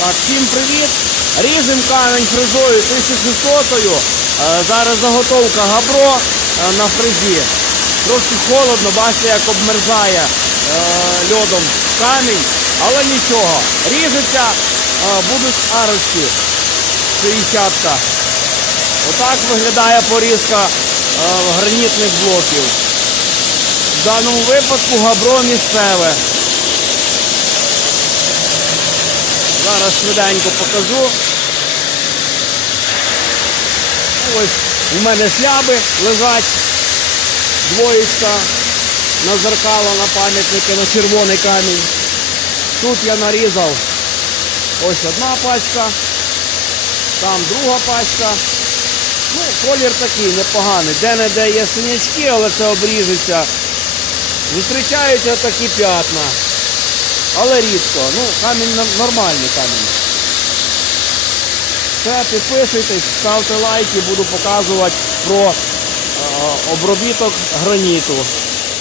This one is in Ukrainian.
Так, всім привіт! Ріжемо камінь фрезою 1600. Е, Зараз заготовка габро е, на фрезі. Трошки холодно, бачите, як обмерзає е, льодом камінь, але нічого. Ріжеться, будуть арочки 60 Отак виглядає порізка гранітних блоків. В даному випадку габро місцеве. Зараз швиденько покажу. Ось у мене шляби лежать двоєчка на зеркало, на пам'ятники, на червоний камінь. Тут я нарізав ось одна пачка, там друга пачка. Ну, колір такий непоганий. Де-не-де є синячки, але це обріжеться. Зустрічаються такі п'ятна. Але рідко. Ну, камінь нормальний камінь. Все, підписуйтесь, ставте лайки, буду показувати про е, обробіток граніту.